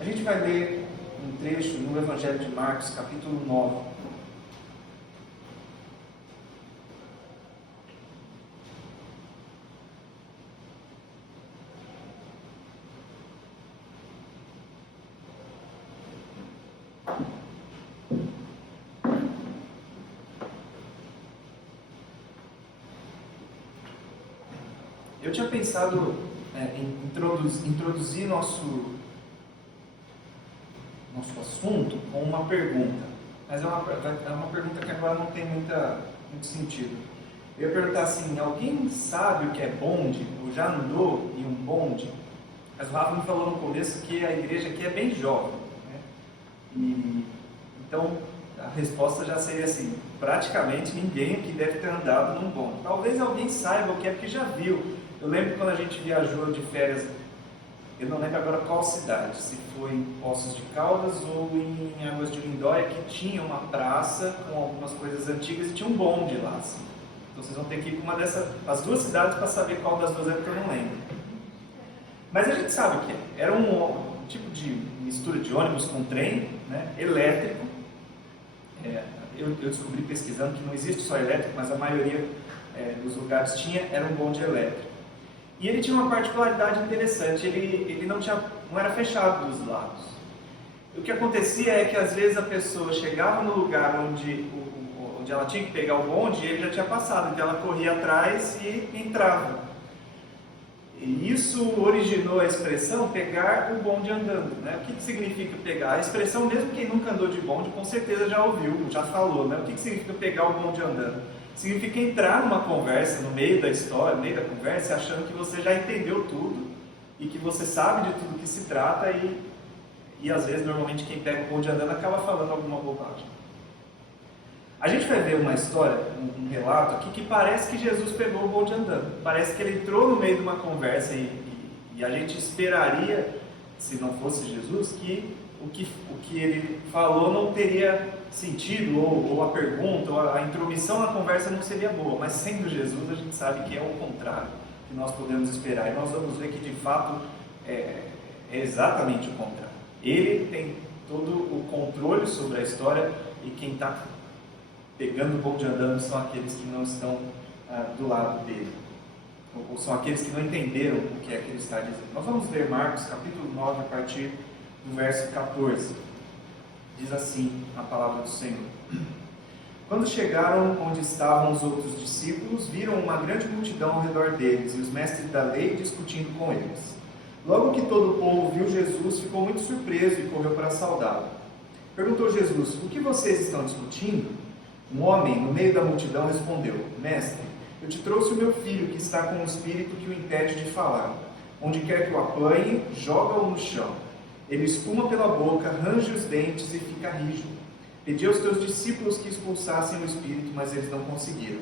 A gente vai ler um trecho no Evangelho de Marcos, capítulo 9. Eu tinha pensado em introduzir nosso assunto com uma pergunta, mas é uma pergunta que agora não tem muito sentido. Eu ia perguntar assim: alguém sabe o que é bonde? Ou já andou em um bonde? Mas o Rafa me falou no começo que a igreja aqui é bem jovem, né? E então a resposta já seria assim: praticamente ninguém aqui deve ter andado num bonde. Talvez alguém saiba o que é, porque já viu. Eu lembro quando a gente viajou de férias, eu não lembro agora qual cidade, se foi em Poços de Caldas ou em Águas de Lindóia, que tinha uma praça com algumas coisas antigas e tinha um bonde lá, assim. Então vocês vão ter que ir para as duas cidades para saber qual das duas é, porque eu não lembro. Mas a gente sabe o que é. Era um tipo de mistura de ônibus com trem, né, elétrico. Eu descobri pesquisando que não existe só elétrico, mas a maioria dos lugares era um bonde elétrico. E ele tinha uma particularidade interessante: ele não era fechado dos lados. O que acontecia é que às vezes a pessoa chegava no lugar onde ela tinha que pegar o bonde e ele já tinha passado, então ela corria atrás e entrava. E isso originou a expressão pegar o bonde andando, né? O que significa pegar? A expressão, mesmo quem nunca andou de bonde, com certeza já ouviu, já falou, né? O que significa pegar o bonde andando? Significa entrar numa conversa, no meio da história, no meio da conversa, achando que você já entendeu tudo e que você sabe de tudo que se trata e às vezes, normalmente, quem pega o bonde andando acaba falando alguma bobagem. A gente vai ver uma história, um relato aqui, que parece que Jesus pegou o bonde andando. Parece que ele entrou no meio de uma conversa e a gente esperaria, se não fosse Jesus, que o que ele falou não teria sentido, ou a pergunta, ou a intromissão na conversa não seria boa. Mas sendo Jesus, a gente sabe que é o contrário que nós podemos esperar. E nós vamos ver que, de fato, é exatamente o contrário. Ele tem todo o controle sobre a história e quem está pegando o bonde andando são aqueles que não estão do lado dele, ou são aqueles que não entenderam o que é que ele está dizendo. Nós vamos ler Marcos capítulo 9 a partir do verso 14. Diz assim a palavra do Senhor: Quando chegaram onde estavam os outros discípulos, viram uma grande multidão ao redor deles e os mestres da lei discutindo com eles. Logo que todo o povo viu Jesus, ficou muito surpreso e correu para saudá-lo. Perguntou Jesus: o que vocês estão discutindo? Um homem, no meio da multidão, respondeu: Mestre, eu te trouxe o meu filho, que está com um espírito que o impede de falar. Onde quer que o apanhe, joga-o no chão. Ele espuma pela boca, range os dentes e fica rígido. Pedi aos teus discípulos que expulsassem o espírito, mas eles não conseguiram.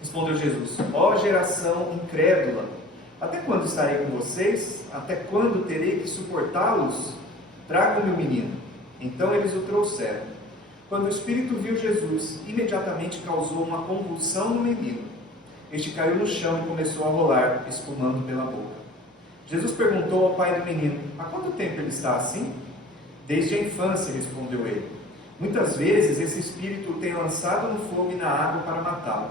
Respondeu Jesus: Ó geração incrédula, até quando estarei com vocês? Até quando terei que suportá-los? Tragam-me o menino. Então eles o trouxeram. Quando o espírito viu Jesus, imediatamente causou uma convulsão no menino. Este caiu no chão e começou a rolar, espumando pela boca. Jesus perguntou ao pai do menino: há quanto tempo ele está assim? Desde a infância, respondeu ele. Muitas vezes esse espírito o tem lançado no fogo e na água para matá-lo.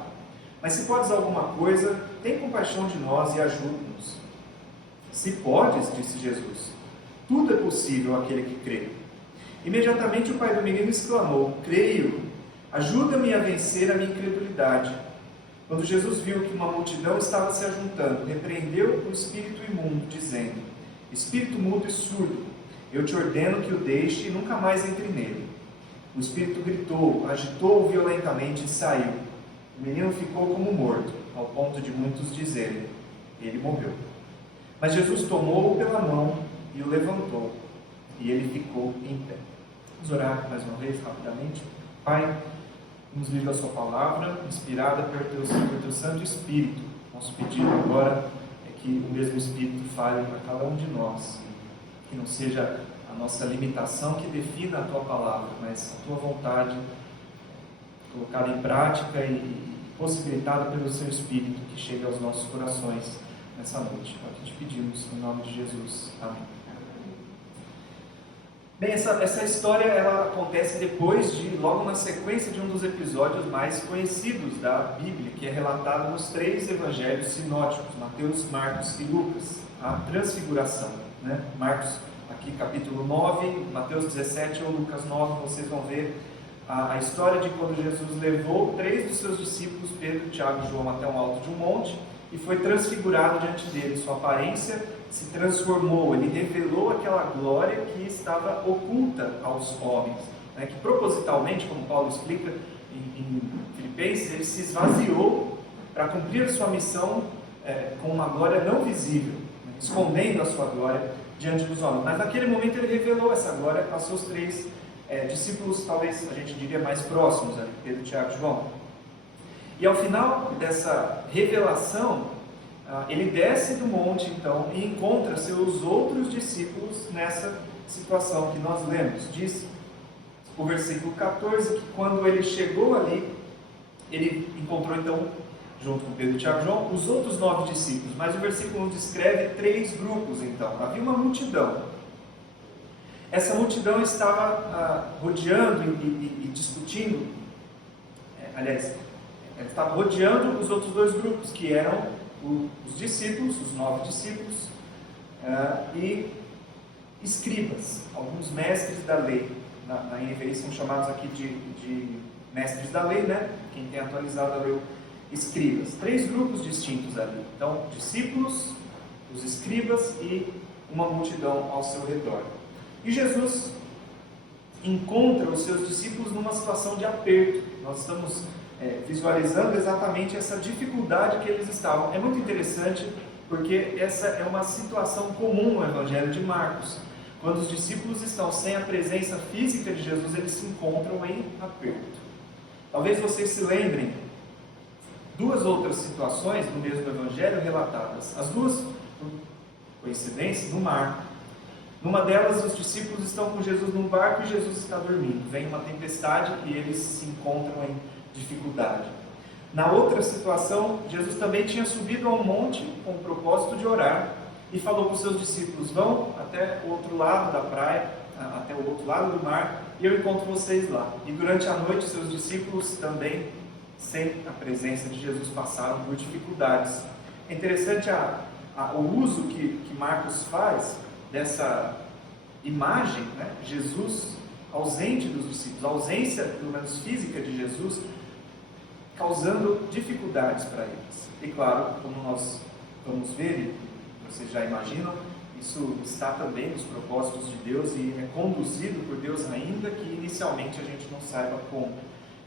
Mas se podes alguma coisa, tem compaixão de nós e ajuda-nos. Se podes, disse Jesus, tudo é possível àquele que crê. Imediatamente o pai do menino exclamou: creio, ajuda-me a vencer a minha incredulidade. Quando Jesus viu que uma multidão estava se ajuntando, repreendeu o espírito imundo, dizendo: espírito mudo e surdo, eu te ordeno que o deixe e nunca mais entre nele. O espírito gritou, agitou-o violentamente e saiu. O menino ficou como morto, ao ponto de muitos dizerem: ele morreu. Mas Jesus tomou-o pela mão e o levantou, e ele ficou em pé. Vamos orar mais uma vez, rapidamente. Pai, nos livra a sua palavra, inspirada por teu Santo Espírito. Nosso pedido agora é que o mesmo Espírito fale para cada um de nós, que não seja a nossa limitação que defina a tua palavra, mas a tua vontade colocada em prática e possibilitada pelo seu Espírito, que chegue aos nossos corações nessa noite. É o que te pedimos, em nome de Jesus. Amém. Bem, essa história ela acontece logo na sequência de um dos episódios mais conhecidos da Bíblia, que é relatado nos 3 evangelhos sinóticos, Mateus, Marcos e Lucas, a transfiguração, né? Marcos, aqui capítulo 9, Mateus 17 ou Lucas 9, vocês vão ver a história de quando Jesus levou 3 dos seus discípulos, Pedro, Tiago e João, até um alto de um monte e foi transfigurado diante dele. Sua aparência se transformou, ele revelou aquela glória que estava oculta aos homens, né? Que propositalmente, como Paulo explica em Filipenses, ele se esvaziou para cumprir a sua missão com uma glória não visível, né? Escondendo a sua glória diante dos homens. Mas naquele momento ele revelou essa glória aos seus 3 discípulos, talvez a gente diria mais próximos, Pedro, Tiago e João. E ao final dessa revelação, ele desce do monte então e encontra seus outros discípulos nessa situação que nós lemos. Diz o versículo 14 que quando ele chegou ali, ele encontrou então, junto com Pedro, Tiago e João, os outros 9 discípulos. Mas o versículo 1 descreve 3 grupos então. Havia uma multidão. Essa multidão estava rodeando e discutindo, aliás, ela estava rodeando os outros 2 grupos, que eram os discípulos, os 9 discípulos, e escribas, alguns mestres da lei. Na NVI são chamados aqui de mestres da lei, né? Quem tem atualizado a lei, escribas. 3 grupos distintos ali. Então, discípulos, os escribas e uma multidão ao seu redor. E Jesus encontra os seus discípulos numa situação de aperto. Nós estamos visualizando exatamente essa dificuldade que eles estavam. É muito interessante porque essa é uma situação comum no Evangelho de Marcos. Quando os discípulos estão sem a presença física de Jesus, eles se encontram em aperto. Talvez vocês se lembrem 2 outras situações no mesmo Evangelho relatadas. As 2, por coincidência, no mar. Numa delas, os discípulos estão com Jesus num barco e Jesus está dormindo. Vem uma tempestade e eles se encontram em dificuldade. Na outra situação, Jesus também tinha subido a um monte com o propósito de orar e falou com os seus discípulos: vão até o outro lado da praia, até o outro lado do mar, e eu encontro vocês lá. E durante a noite, seus discípulos também, sem a presença de Jesus, passaram por dificuldades. É interessante o uso que Marcos faz dessa imagem, né? Jesus ausente dos discípulos, a ausência, pelo menos física, de Jesus, causando dificuldades para eles. E claro, como nós vamos ver, e vocês já imaginam, isso está também nos propósitos de Deus e é conduzido por Deus, ainda que inicialmente a gente não saiba como.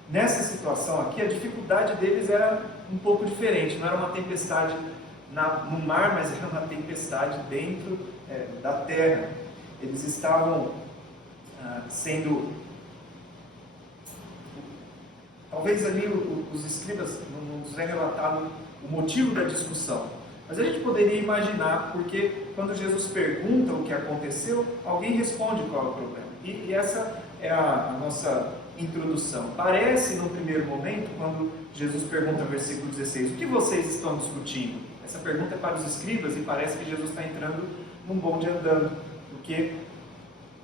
Nessa situação aqui, a dificuldade deles era um pouco diferente. Não era uma tempestade no mar, mas era uma tempestade dentro da terra. Eles estavam sendo... Talvez ali os escribas não nos tenham relatado o motivo da discussão. Mas a gente poderia imaginar, porque quando Jesus pergunta o que aconteceu, alguém responde qual é o problema. E essa é a nossa introdução. Parece, num primeiro momento, quando Jesus pergunta no versículo 16, o que vocês estão discutindo? Essa pergunta é para os escribas e parece que Jesus está entrando num bonde andando, porque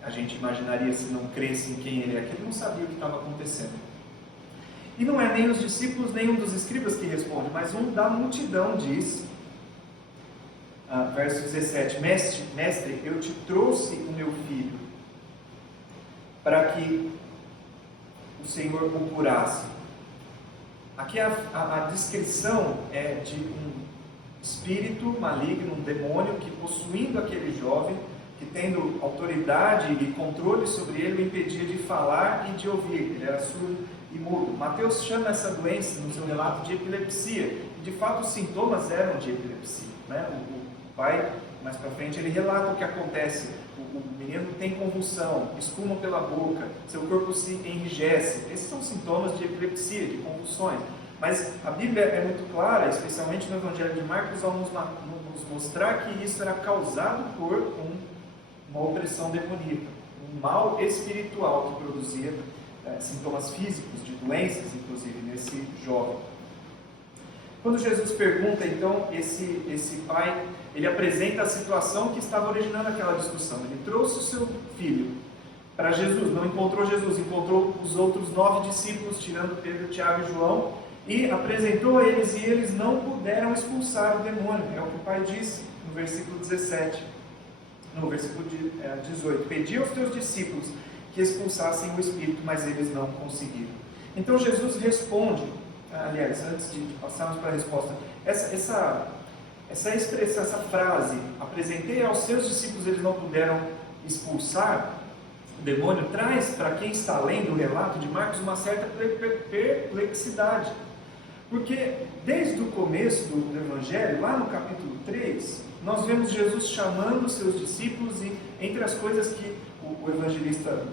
a gente imaginaria, se não cresce em quem ele é, que ele não sabia o que estava acontecendo. E não é nem os discípulos, nem um dos escribas que responde, mas um da multidão diz, verso 17, Mestre, eu te trouxe o meu filho, para que o Senhor o curasse. Aqui a descrição é de um espírito maligno, um demônio que, possuindo aquele jovem, que tendo autoridade e controle sobre ele, o impedia de falar e de ouvir. Ele era surdo e mudo. Mateus chama essa doença, no seu relato, de epilepsia. E de fato os sintomas eram de epilepsia, né? O pai, mais para frente, ele relata o que acontece. O menino tem convulsão, espuma pela boca, seu corpo se enrijece. Esses são sintomas de epilepsia, de convulsões. Mas a Bíblia é muito clara, especialmente no Evangelho de Marcos, ao nos mostrar que isso era causado por uma opressão demoníaca, um mal espiritual que produzia sintomas físicos, de doenças, inclusive, nesse jovem. Quando Jesus pergunta, então, esse pai, ele apresenta a situação que estava originando aquela discussão. Ele trouxe o seu filho para Jesus, não encontrou Jesus, encontrou os outros 9 discípulos, tirando Pedro, Tiago e João, e apresentou a eles, e eles não puderam expulsar o demônio. É o que o Pai disse no versículo 17, no versículo 18: pedi aos teus discípulos que expulsassem o espírito, mas eles não conseguiram. Então Jesus responde, aliás, antes de passarmos para a resposta, essa expressão, essa frase, apresentei aos seus discípulos, eles não puderam expulsar o demônio, traz para quem está lendo o relato de Marcos uma certa perplexidade. Porque desde o começo do Evangelho, lá no capítulo 3, nós vemos Jesus chamando os seus discípulos, e entre as coisas que o evangelista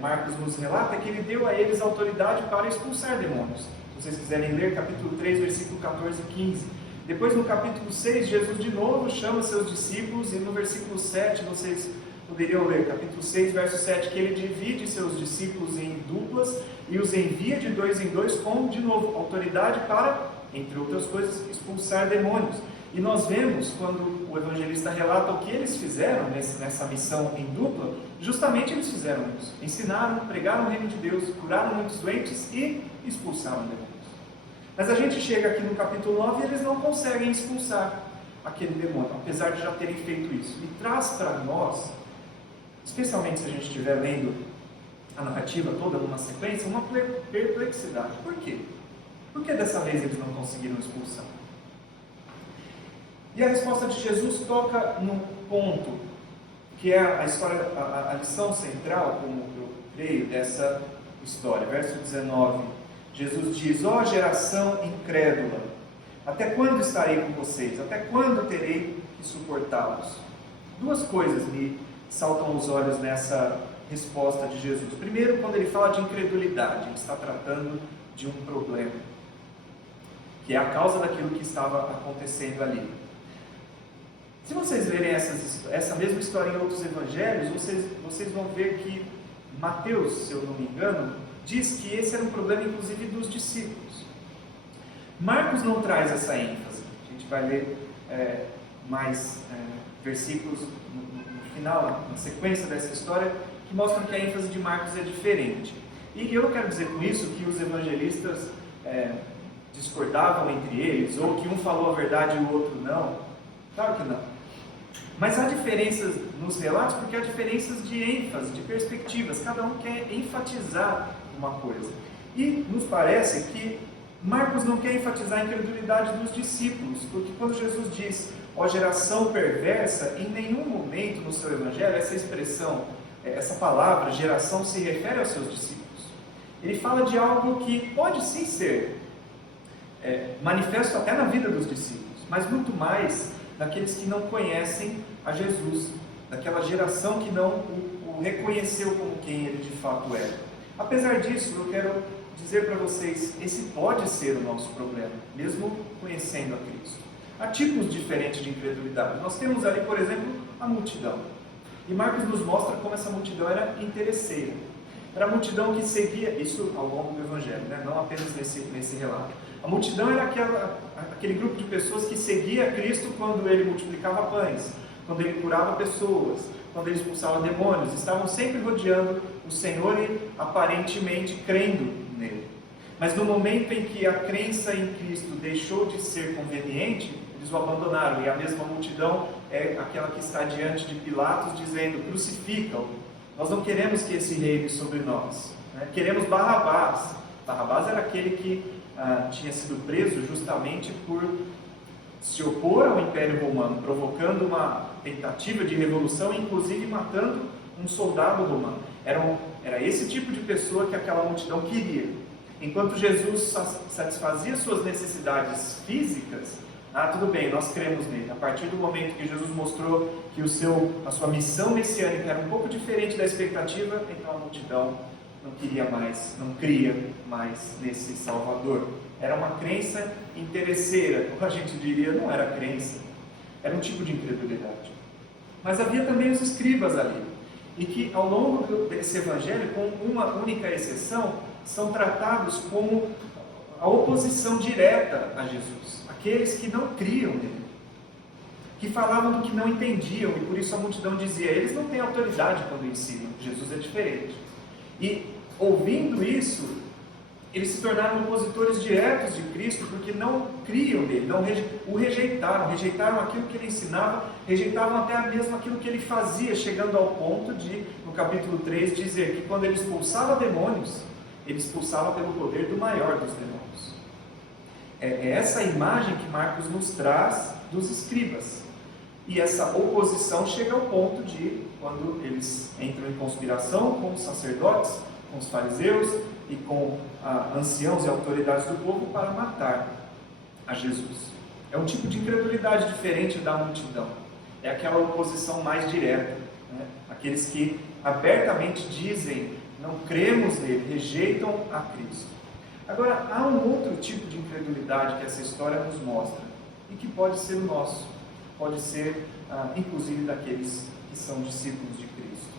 Marcos nos relata, é que ele deu a eles autoridade para expulsar demônios. Se vocês quiserem ler, capítulo 3, versículo 14 e 15. Depois, no capítulo 6, Jesus de novo chama seus discípulos, e no versículo 7, vocês poderiam ler, capítulo 6, verso 7, que ele divide seus discípulos em duplas e os envia de 2 em 2 com, de novo, autoridade para, entre outras coisas, expulsar demônios. E nós vemos, quando o evangelista relata o que eles fizeram nessa missão em dupla, justamente eles fizeram isso. Ensinaram, pregaram o reino de Deus, curaram muitos doentes e expulsaram demônios. Mas a gente chega aqui no capítulo 9 e eles não conseguem expulsar aquele demônio, apesar de já terem feito isso. E traz para nós, especialmente se a gente estiver lendo a narrativa toda numa sequência, uma perplexidade. Por quê? Por que dessa vez eles não conseguiram expulsar? E a resposta de Jesus toca num ponto, que é a história, a lição central, como eu creio, dessa história. Verso 19, Jesus diz: ó geração incrédula, até quando estarei com vocês? Até quando terei que suportá-los? Duas coisas me saltam aos olhos nessa resposta de Jesus. Primeiro, quando ele fala de incredulidade, ele está tratando de um problema, que é a causa daquilo que estava acontecendo ali. Se vocês lerem essa mesma história em outros evangelhos, vocês vão ver que Mateus, se eu não me engano, diz que esse era um problema inclusive dos discípulos. Marcos não traz essa ênfase. A gente vai ler mais versículos no final, na sequência dessa história, que mostram que a ênfase de Marcos é diferente. E eu não quero dizer com isso que os evangelistas discordavam entre eles, ou que um falou a verdade e o outro não. Claro que não. Mas há diferenças nos relatos, porque há diferenças de ênfase, de perspectivas. Cada um quer enfatizar uma coisa. E nos parece que Marcos não quer enfatizar a incredulidade dos discípulos, porque quando Jesus diz, ó geração perversa, em nenhum momento no seu evangelho, essa expressão, essa palavra, geração, se refere aos seus discípulos. Ele fala de algo que pode sim ser manifesto até na vida dos discípulos, mas muito mais daqueles que não conhecem a Jesus, daquela geração que não o reconheceu como quem ele de fato era. Apesar disso, eu quero dizer para vocês, esse pode ser o nosso problema, mesmo conhecendo a Cristo. Há tipos diferentes de incredulidade. Nós temos ali, por exemplo, a multidão. E Marcos nos mostra como essa multidão era interesseira. Era a multidão que seguia, isso ao longo do Evangelho, não apenas nesse relato. A multidão era aquele grupo de pessoas que seguia Cristo quando ele multiplicava pães, quando ele curava pessoas, quando ele expulsava demônios. Estavam sempre rodeando o Senhor e aparentemente crendo nele. Mas no momento em que a crença em Cristo deixou de ser conveniente, eles o abandonaram. E a mesma multidão é aquela que está diante de Pilatos dizendo: crucifica-o. Nós não queremos que esse reine sobre nós. Queremos Barrabás. Barrabás era aquele que tinha sido preso justamente por se opor ao Império Romano, provocando uma tentativa de revolução, inclusive matando um soldado romano. Era esse tipo de pessoa que aquela multidão queria. Enquanto Jesus satisfazia suas necessidades físicas, tudo bem, nós cremos nele. A partir do momento que Jesus mostrou que a sua missão messiânica era um pouco diferente da expectativa, então a multidão não queria mais, não cria mais nesse Salvador. Era uma crença interesseira, como a gente diria, não era crença, era um tipo de incredulidade. Mas havia também os escribas ali, e que ao longo desse evangelho, com uma única exceção, são tratados como a oposição direta a Jesus, aqueles que não criam nele. que falavam do que não entendiam, e por isso a multidão dizia: eles não têm autoridade quando ensinam, Jesus é diferente. E ouvindo isso, eles se tornaram opositores diretos de Cristo, porque não criam nele, o rejeitaram aquilo que ele ensinava, rejeitavam até mesmo aquilo que ele fazia, chegando ao ponto de, no capítulo 3, dizer que quando ele expulsava demônios, ele expulsava pelo poder do maior dos demônios. É essa imagem que Marcos nos traz dos escribas. E essa oposição chega ao ponto de, quando eles entram em conspiração com os sacerdotes, com os fariseus e com anciãos e autoridades do povo para matar a Jesus. É um tipo de incredulidade diferente da multidão. É aquela oposição mais direta, né? Aqueles que abertamente dizem: não cremos nele, rejeitam a Cristo. Agora, há um outro tipo de incredulidade que essa história nos mostra, e que pode ser o nosso, pode ser inclusive daqueles que são discípulos de Cristo.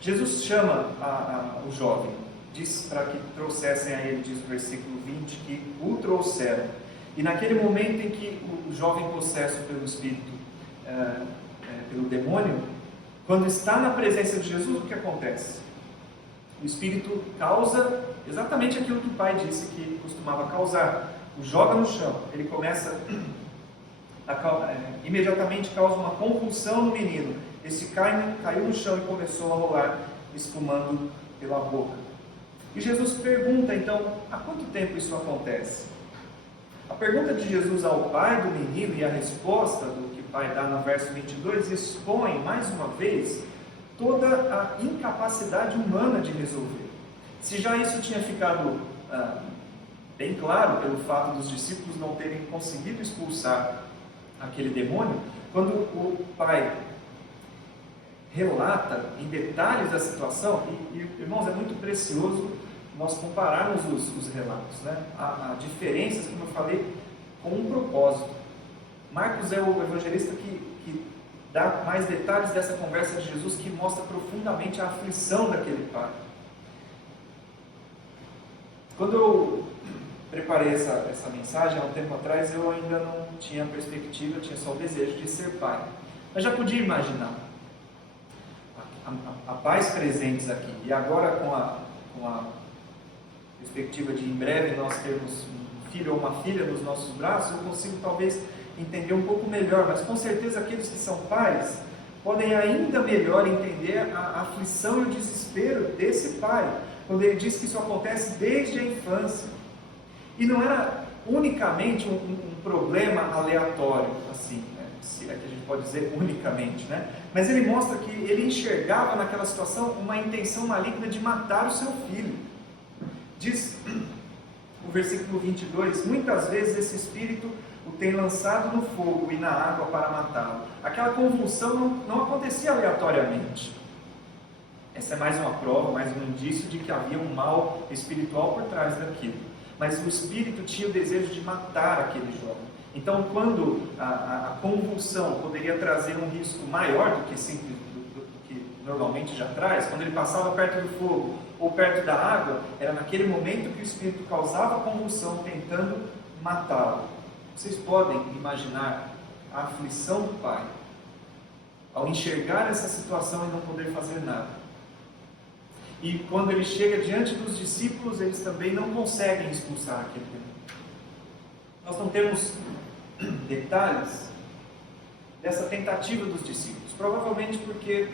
Jesus chama o jovem, diz para que trouxessem a ele, diz no versículo 20, que o trouxeram. E naquele momento em que o jovem possesso pelo Espírito, pelo demônio, quando está na presença de Jesus, o que acontece? O Espírito causa exatamente aquilo que o pai disse que costumava causar. O joga no chão, ele começa imediatamente causa uma convulsão no menino. Esse caiu no chão e começou a rolar, espumando pela boca. E Jesus pergunta, então, há quanto tempo isso acontece? A pergunta de Jesus ao pai do menino e a resposta do que o pai dá no verso 22 expõe, mais uma vez, toda a incapacidade humana de resolver. Se já isso tinha ficado bem claro pelo fato dos discípulos não terem conseguido expulsar aquele demônio, quando o pai relata em detalhes a situação, e irmãos, é muito precioso nós compararmos os relatos, né? Há diferenças, como eu falei, com um propósito. Marcos é o evangelista que dá mais detalhes dessa conversa de Jesus, que mostra profundamente a aflição daquele pai. Quando eu preparei essa mensagem há um tempo atrás, eu ainda não tinha perspectiva, eu tinha só o desejo de ser pai. Mas já podia imaginar a pais presentes aqui, e agora com a perspectiva de em breve nós termos um filho ou uma filha nos nossos braços, eu consigo talvez entender um pouco melhor, mas com certeza aqueles que são pais podem ainda melhor entender a aflição e o desespero desse pai, quando ele diz que isso acontece desde a infância. E não era unicamente um problema aleatório, assim, né? Se é que a gente pode dizer unicamente, né? Mas ele mostra que ele enxergava naquela situação uma intenção maligna de matar o seu filho. Diz o versículo 22, muitas vezes esse espírito o tem lançado no fogo e na água para matá-lo. Aquela convulsão não acontecia aleatoriamente. Essa é mais uma prova, mais um indício de que havia um mal espiritual por trás daquilo. Mas o espírito tinha o desejo de matar aquele jovem. Então, quando a convulsão poderia trazer um risco maior do que normalmente já traz, quando ele passava perto do fogo ou perto da água, era naquele momento que o espírito causava a convulsão, tentando matá-lo. Vocês podem imaginar a aflição do pai ao enxergar essa situação e não poder fazer nada. E quando ele chega diante dos discípulos, eles também não conseguem expulsar aquele demônio. Nós não temos detalhes dessa tentativa dos discípulos, provavelmente porque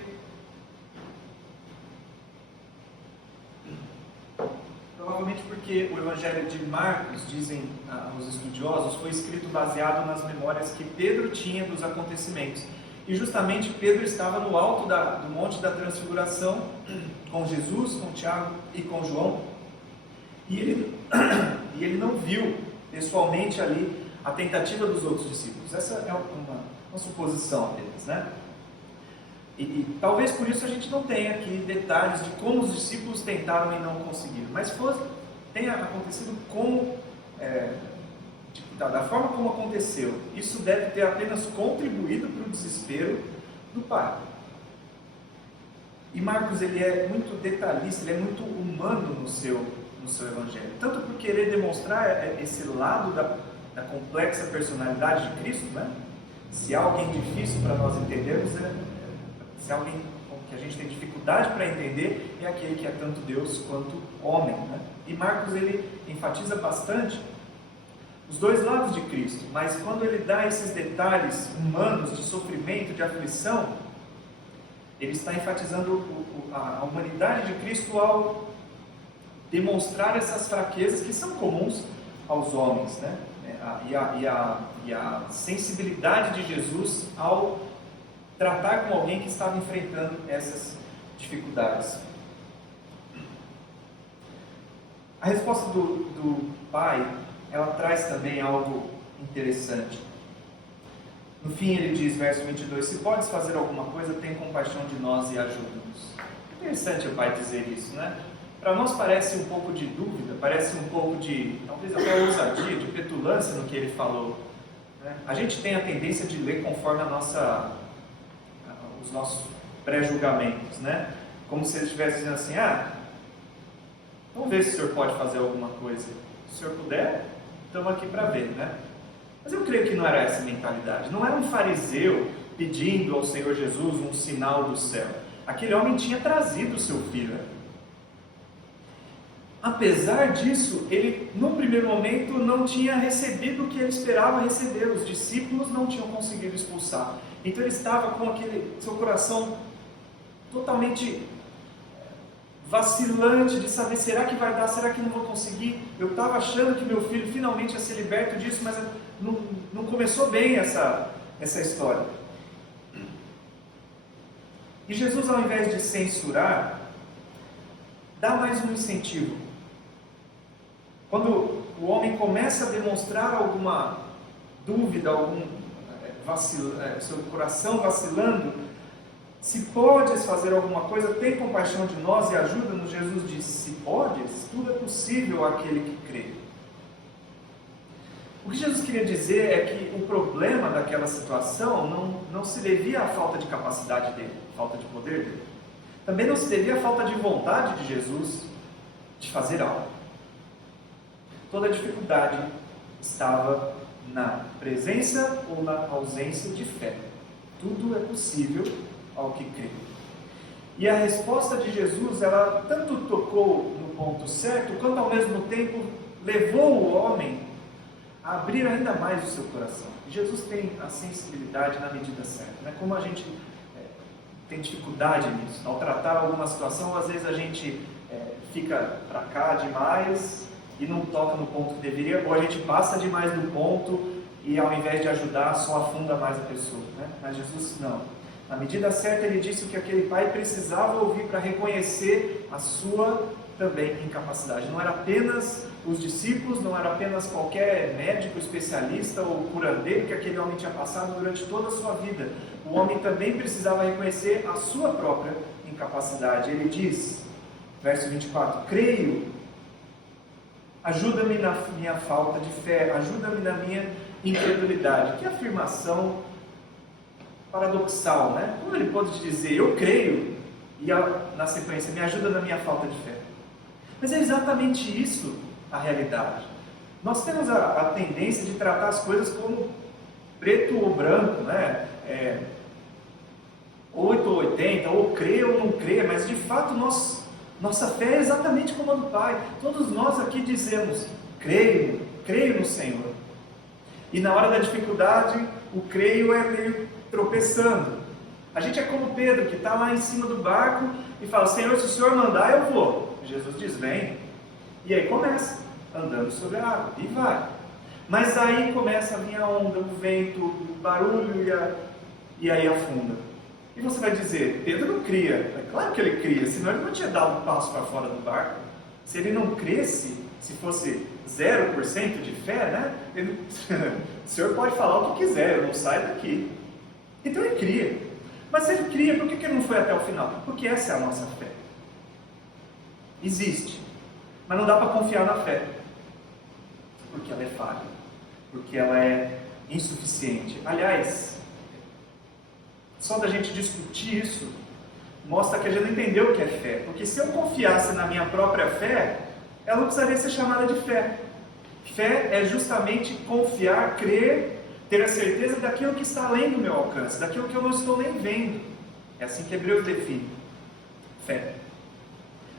o Evangelho de Marcos, dizem os estudiosos, foi escrito baseado nas memórias que Pedro tinha dos acontecimentos. E justamente Pedro estava no alto do Monte da Transfiguração, com Jesus, com Tiago e com João, e ele não viu pessoalmente ali a tentativa dos outros discípulos. Essa é uma suposição apenas, né? E talvez por isso a gente não tenha aqui detalhes de como os discípulos tentaram e não conseguiram, mas tenha acontecido da forma como aconteceu. Isso deve ter apenas contribuído para o desespero do pai. E Marcos, ele é muito detalhista, ele é muito humano no seu evangelho, tanto por querer demonstrar esse lado da complexa personalidade de Cristo, né? Se há alguém difícil para nós entendermos, se há alguém que a gente tem dificuldade para entender, é aquele que é tanto Deus quanto homem, né? E Marcos, ele enfatiza bastante os dois lados de Cristo, mas quando ele dá esses detalhes humanos de sofrimento, de aflição, ele está enfatizando a humanidade de Cristo ao demonstrar essas fraquezas que são comuns aos homens, né? E a sensibilidade de Jesus ao tratar com alguém que estava enfrentando essas dificuldades. A resposta do Pai, ela traz também algo interessante. No fim ele diz, verso 22, se podes fazer alguma coisa, tem compaixão de nós e ajuda-nos. Interessante o Pai dizer isso, né? Para nós parece um pouco de dúvida, parece um pouco de, talvez até ousadia, de petulância no que ele falou, né? A gente tem a tendência de ler conforme os nossos pré-julgamentos, né? Como se ele estivesse dizendo assim, vamos ver se o senhor pode fazer alguma coisa. Se o senhor puder, estamos aqui para ver, né? Mas eu creio que não era essa a mentalidade. Não era um fariseu pedindo ao Senhor Jesus um sinal do céu. Aquele homem tinha trazido o seu filho. Apesar disso, ele, no primeiro momento, não tinha recebido o que ele esperava receber. Os discípulos não tinham conseguido expulsar. Então ele estava com seu coração totalmente vacilante de saber, será que vai dar, será que não vou conseguir? Eu estava achando que meu filho finalmente ia ser liberto disso, mas não começou bem essa história. E Jesus, ao invés de censurar, dá mais um incentivo. Quando o homem começa a demonstrar alguma dúvida, seu coração vacilando, se podes fazer alguma coisa, tem compaixão de nós e ajuda-nos. Jesus diz, se podes, tudo é possível àquele que crê. O que Jesus queria dizer é que o problema daquela situação não se devia à falta de capacidade dele, falta de poder dele. Também não se devia à falta de vontade de Jesus de fazer algo. Toda a dificuldade estava na presença ou na ausência de fé. Tudo é possível ao que crê. E a resposta de Jesus, ela tanto tocou no ponto certo, quanto ao mesmo tempo levou o homem a abrir ainda mais o seu coração. E Jesus tem a sensibilidade na medida certa, né? Como a gente tem dificuldade nisso, ao tratar alguma situação, às vezes a gente fica para cá demais e não toca no ponto que deveria, ou a gente passa demais do ponto e ao invés de ajudar, só afunda mais a pessoa, né? Mas Jesus não. Na medida certa, ele disse o que aquele pai precisava ouvir para reconhecer a sua também incapacidade. Não era apenas os discípulos, não era apenas qualquer médico, especialista ou curandeiro que aquele homem tinha passado durante toda a sua vida. O homem também precisava reconhecer a sua própria incapacidade. Ele diz, verso 24, creio, ajuda-me na minha falta de fé, ajuda-me na minha incredulidade. Que afirmação paradoxal, né? Como ele pode dizer, eu creio, e na sequência, me ajuda na minha falta de fé. Mas é exatamente isso a realidade. Nós temos a tendência de tratar as coisas como preto ou branco, né? 8 ou 80, ou crê ou não crê, mas de fato nossa fé é exatamente como a do Pai. Todos nós aqui dizemos, creio no Senhor. E na hora da dificuldade, o creio é meio tropeçando. A gente é como Pedro, que está lá em cima do barco e fala, Senhor, se o Senhor mandar, eu vou. Jesus diz, vem. E aí começa, andando sobre a água, e vai. Mas aí começa a vir a onda, o vento, o barulho, e aí afunda. E você vai dizer, Pedro não cria. É claro que ele cria, senão ele não tinha dado um passo para fora do barco. Se ele não cresce, se fosse 0% de fé, né? O Senhor pode falar o que quiser, eu não saio daqui. Então ele cria. Mas se ele cria, por que ele não foi até o final? Porque essa é a nossa fé. Existe. Mas não dá para confiar na fé. Porque ela é falha. Porque ela é insuficiente. Aliás, só da gente discutir isso, mostra que a gente não entendeu o que é fé. Porque se eu confiasse na minha própria fé, ela não precisaria ser chamada de fé. Fé é justamente confiar, crer ter a certeza daquilo que está além do meu alcance, daquilo que eu não estou nem vendo. É assim que Hebreus define fé.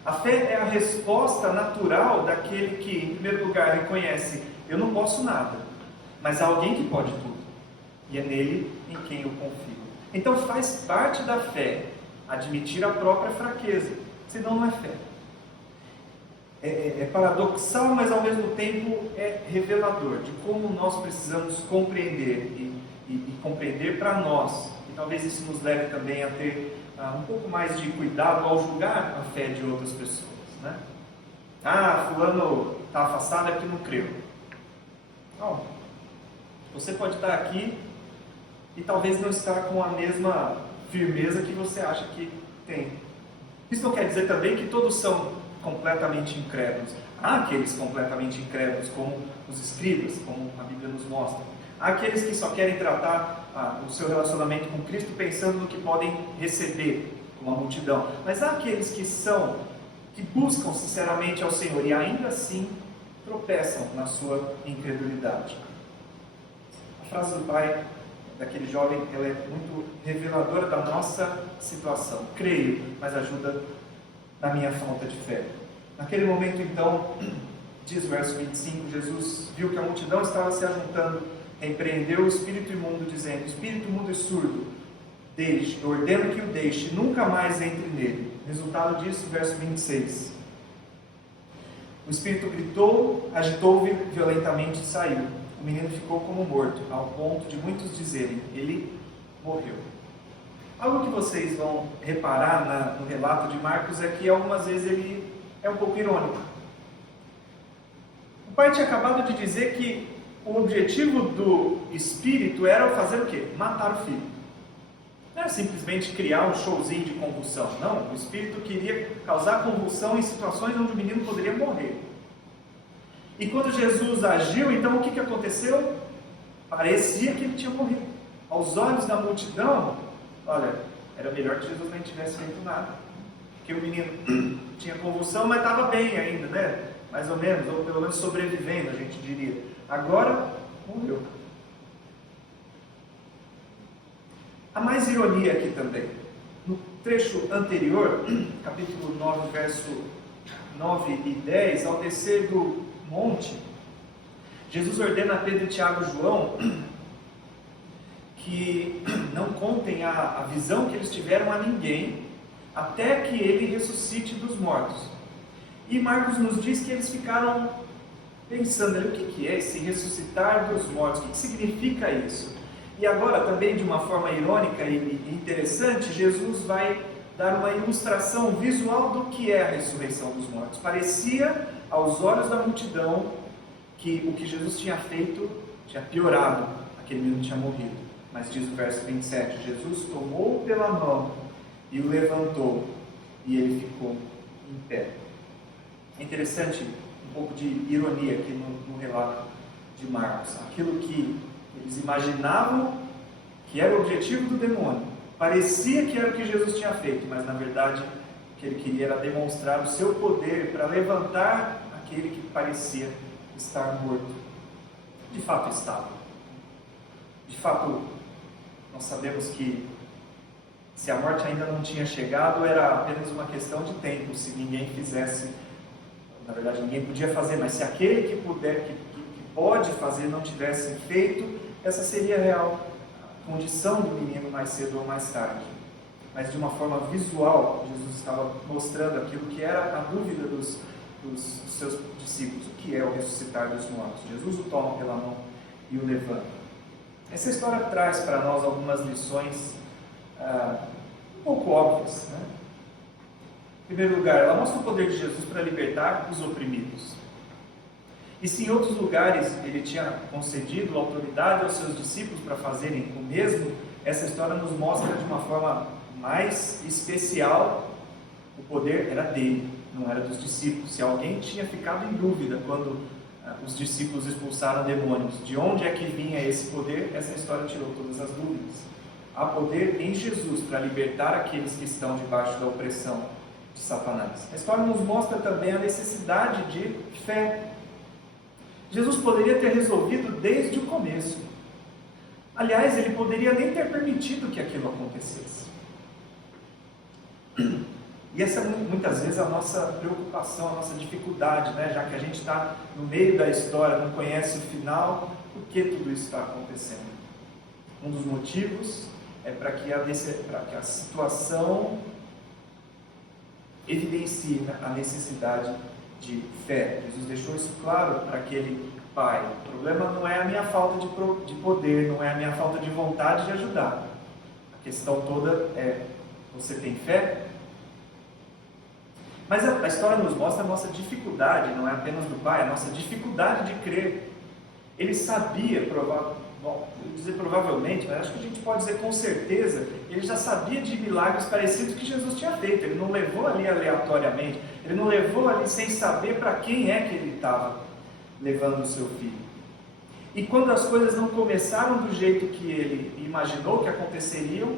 A fé é a resposta natural daquele que, em primeiro lugar, reconhece: eu não posso nada, mas há alguém que pode tudo, e é nele em quem eu confio. Então faz parte da fé admitir a própria fraqueza, senão não é fé. É paradoxal, mas ao mesmo tempo é revelador de como nós precisamos compreender e compreender para nós. E talvez isso nos leve também a ter um pouco mais de cuidado ao julgar a fé de outras pessoas, né? Fulano está afastado é porque não creu. Não. Você pode estar aqui e talvez não estar com a mesma firmeza que você acha que tem. Isso não quer dizer também que todos são completamente incrédulos. Há aqueles completamente incrédulos, como os escribas, como a Bíblia nos mostra. Há aqueles que só querem tratar o seu relacionamento com Cristo pensando no que podem receber, como a multidão. Mas há aqueles que buscam sinceramente ao Senhor e ainda assim tropeçam na sua incredulidade. A frase do pai daquele jovem, ela é muito reveladora da nossa situação. Creio, mas ajuda na minha falta de fé. Naquele momento, então, diz o verso 25, Jesus viu que a multidão estava se ajuntando, repreendeu o espírito imundo, dizendo: espírito imundo e surdo, ordeno que o deixe, nunca mais entre nele. Resultado disso, verso 26. O espírito gritou, agitou-o violentamente e saiu. O menino ficou como morto, ao ponto de muitos dizerem: ele morreu. Algo que vocês vão reparar no relato de Marcos é que algumas vezes ele é um pouco irônico. O pai tinha acabado de dizer que o objetivo do espírito era fazer o quê? Matar o filho. Não era simplesmente criar um showzinho de convulsão. Não, o espírito queria causar convulsão em situações onde o menino poderia morrer. E quando Jesus agiu, então o que aconteceu? Parecia que ele tinha morrido. Aos olhos da multidão, olha, era melhor que Jesus nem tivesse feito nada. Porque o menino tinha convulsão, mas estava bem ainda, né? Mais ou menos, ou pelo menos sobrevivendo, a gente diria. Agora, morreu. Há mais ironia aqui também. No trecho anterior, capítulo 9, verso 9 e 10, ao descer do monte, Jesus ordena a Pedro, Tiago e João que não contem a visão que eles tiveram a ninguém, até que ele ressuscite dos mortos. E Marcos nos diz que eles ficaram pensando ali, o que é esse ressuscitar dos mortos? O que significa isso? E agora, também de uma forma irônica e interessante, Jesus vai dar uma ilustração visual do que é a ressurreição dos mortos. Parecia, aos olhos da multidão, que o que Jesus tinha feito tinha piorado, aquele menino tinha morrido. Mas diz o verso 27, Jesus tomou-o pela mão e o levantou, e ele ficou em pé. É interessante, um pouco de ironia aqui no relato de Marcos. Aquilo que eles imaginavam que era o objetivo do demônio, parecia que era o que Jesus tinha feito, mas na verdade o que ele queria era demonstrar o seu poder para levantar aquele que parecia estar morto. De fato estava. De fato, nós sabemos que se a morte ainda não tinha chegado, era apenas uma questão de tempo, se ninguém fizesse. Na verdade, ninguém podia fazer, mas se aquele que pode fazer não tivesse feito, essa seria a real condição do menino mais cedo ou mais tarde. Mas de uma forma visual, Jesus estava mostrando aquilo que era a dúvida dos seus discípulos: o que é o ressuscitar dos mortos? Jesus o toma pela mão e o levanta. Essa história traz para nós algumas lições um pouco óbvias, né? Em primeiro lugar, ela mostra o poder de Jesus para libertar os oprimidos. E se em outros lugares ele tinha concedido autoridade aos seus discípulos para fazerem o mesmo, essa história nos mostra de uma forma mais especial: o poder era dele, não era dos discípulos. Se alguém tinha ficado em dúvida quando os discípulos expulsaram demônios, de onde é que vinha esse poder, essa história tirou todas as dúvidas. Há poder em Jesus para libertar aqueles que estão debaixo da opressão de Satanás. A história nos mostra também a necessidade de fé. Jesus poderia ter resolvido desde o começo. Aliás, ele poderia nem ter permitido que aquilo acontecesse. E essa é muitas vezes a nossa preocupação, a nossa dificuldade, né? Já que a gente está no meio da história, não conhece o final, por que tudo isso está acontecendo? Um dos motivos é para que a situação evidencie a necessidade de fé. Jesus deixou isso claro para aquele pai. O problema não é a minha falta de poder, não é a minha falta de vontade de ajudar. A questão toda é: você tem fé? Mas a história nos mostra a nossa dificuldade, não é apenas do pai, a nossa dificuldade de crer. Ele sabia, provavelmente, mas acho que a gente pode dizer com certeza, ele já sabia de milagres parecidos que Jesus tinha feito. Ele não levou ali aleatoriamente, ele não levou ali sem saber para quem é que ele estava levando o seu filho. E quando as coisas não começaram do jeito que ele imaginou que aconteceriam,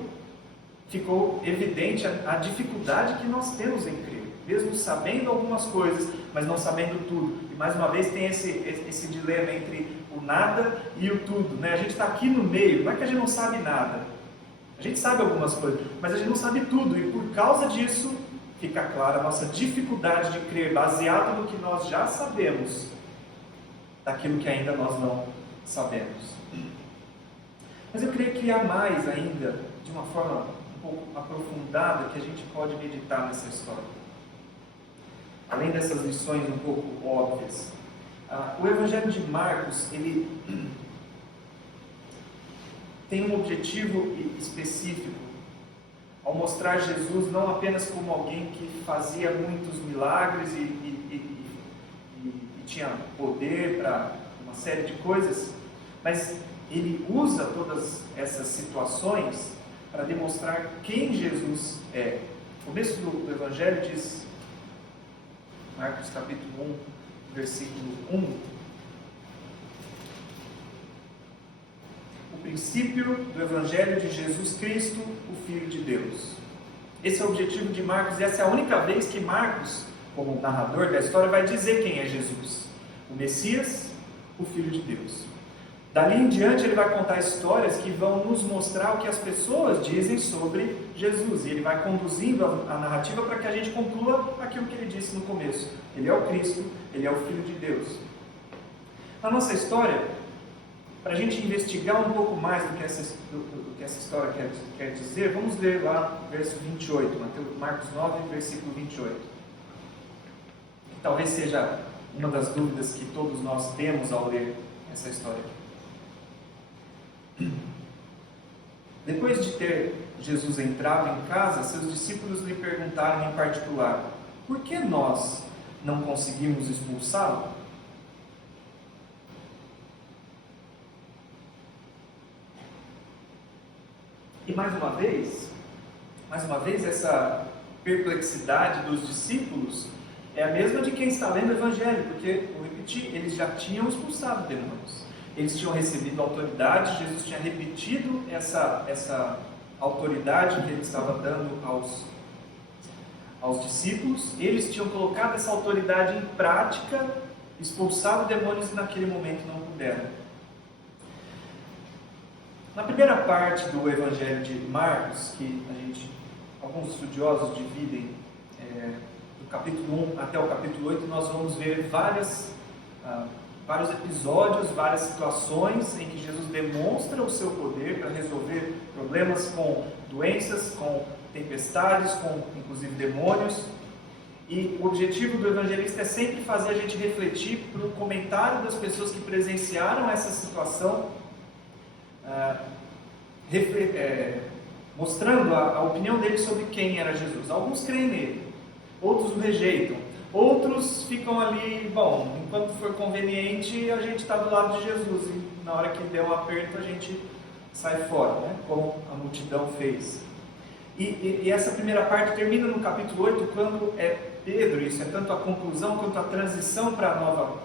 ficou evidente a dificuldade que nós temos em crer. Mesmo sabendo algumas coisas, mas não sabendo tudo. E mais uma vez tem esse dilema entre o nada e o tudo, né? A gente está aqui no meio, não é que a gente não sabe nada. A gente sabe algumas coisas, mas a gente não sabe tudo. E por causa disso, fica clara a nossa dificuldade de crer, baseado no que nós já sabemos, daquilo que ainda nós não sabemos. Mas eu creio que há mais ainda, de uma forma um pouco aprofundada, que a gente pode meditar nessa história. Além dessas lições um pouco óbvias, o Evangelho de Marcos, ele tem um objetivo específico, ao mostrar Jesus não apenas como alguém que fazia muitos milagres e tinha poder para uma série de coisas, mas ele usa todas essas situações para demonstrar quem Jesus é. O começo do Evangelho diz, Marcos capítulo 1, versículo 1. O princípio do Evangelho de Jesus Cristo, o Filho de Deus. Esse é o objetivo de Marcos, e essa é a única vez que Marcos, como narrador da história, vai dizer quem é Jesus. O Messias, o Filho de Deus. Dali em diante ele vai contar histórias que vão nos mostrar o que as pessoas dizem sobre Jesus. E ele vai conduzindo a narrativa para que a gente conclua aquilo que ele disse no começo. Ele é o Cristo, ele é o Filho de Deus. Na nossa história, para a gente investigar um pouco mais do que essa história quer dizer, vamos ler lá o verso 28, Marcos 9, versículo 28. Que talvez seja uma das dúvidas que todos nós temos ao ler essa história aqui. Depois de ter Jesus entrado em casa, seus discípulos lhe perguntaram em particular: por que nós não conseguimos expulsá-lo? E mais uma vez essa perplexidade dos discípulos é a mesma de quem está lendo o Evangelho, porque, vou repetir, eles já tinham expulsado demônios. Eles tinham recebido autoridade, Jesus tinha repetido essa autoridade que ele estava dando aos discípulos. Eles tinham colocado essa autoridade em prática, expulsado demônios e naquele momento não puderam. Na primeira parte do Evangelho de Marcos, que alguns estudiosos dividem do capítulo 1 até o capítulo 8, nós vamos ver vários episódios, várias situações em que Jesus demonstra o seu poder para resolver problemas com doenças, com tempestades, com inclusive demônios. E o objetivo do evangelista é sempre fazer a gente refletir para o comentário das pessoas que presenciaram essa situação, mostrando a opinião deles sobre quem era Jesus. Alguns creem nele, outros o rejeitam. Outros ficam ali, bom, enquanto for conveniente, a gente está do lado de Jesus, e na hora que der um aperto, a gente sai fora, né? Como a multidão fez. E essa primeira parte termina no capítulo 8, quando é Pedro, isso é tanto a conclusão quanto a transição para a nova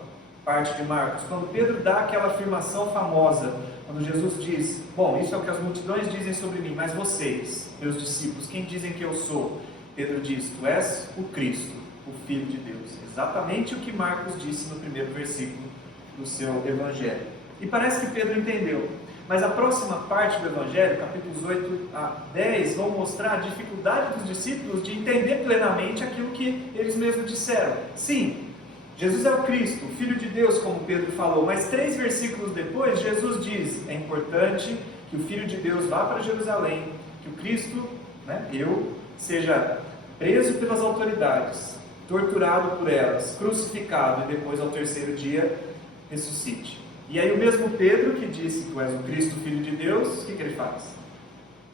parte de Marcos, quando Pedro dá aquela afirmação famosa, quando Jesus diz: bom, isso é o que as multidões dizem sobre mim, mas vocês, meus discípulos, quem dizem que eu sou? Pedro diz: tu és o Cristo, o Filho de Deus. Exatamente o que Marcos disse no primeiro versículo do seu Evangelho. E parece que Pedro entendeu. Mas a próxima parte do Evangelho, capítulos 8 a 10, vão mostrar a dificuldade dos discípulos de entender plenamente aquilo que eles mesmos disseram. Sim, Jesus é o Cristo, o Filho de Deus, como Pedro falou, mas 3 versículos depois, Jesus diz: é importante que o Filho de Deus vá para Jerusalém, que o Cristo, eu, seja preso pelas autoridades, torturado por elas, crucificado e depois ao 3º dia ressuscite. E aí o mesmo Pedro que disse que tu és o Cristo, Filho de Deus, o que ele faz?